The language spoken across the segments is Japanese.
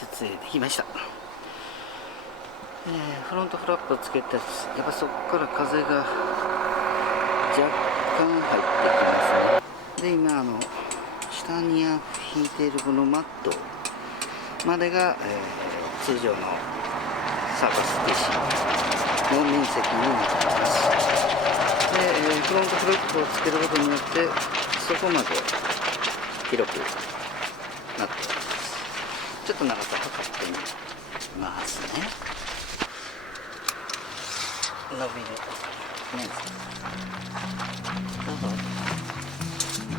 設営できました。フロントフラップをつけて、やっぱそこから風が若干入ってきますね。で今下に引いているこのマットまでが、通常のサーカスティッシュの面積になっています。で、フロントフラップをつけることによってそこまで広くなっております。ちょっと長さ測ってみますね。伸びる面積どうぞ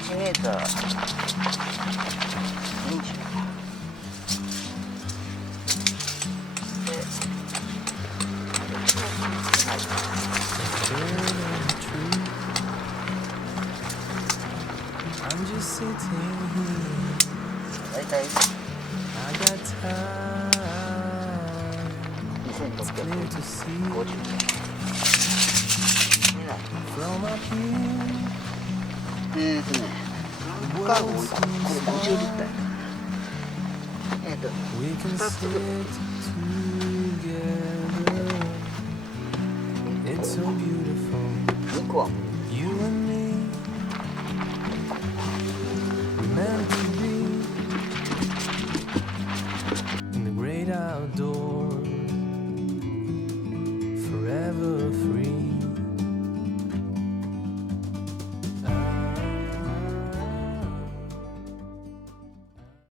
1メーター20大体2650カーブこれ50リッター2つ2個は無理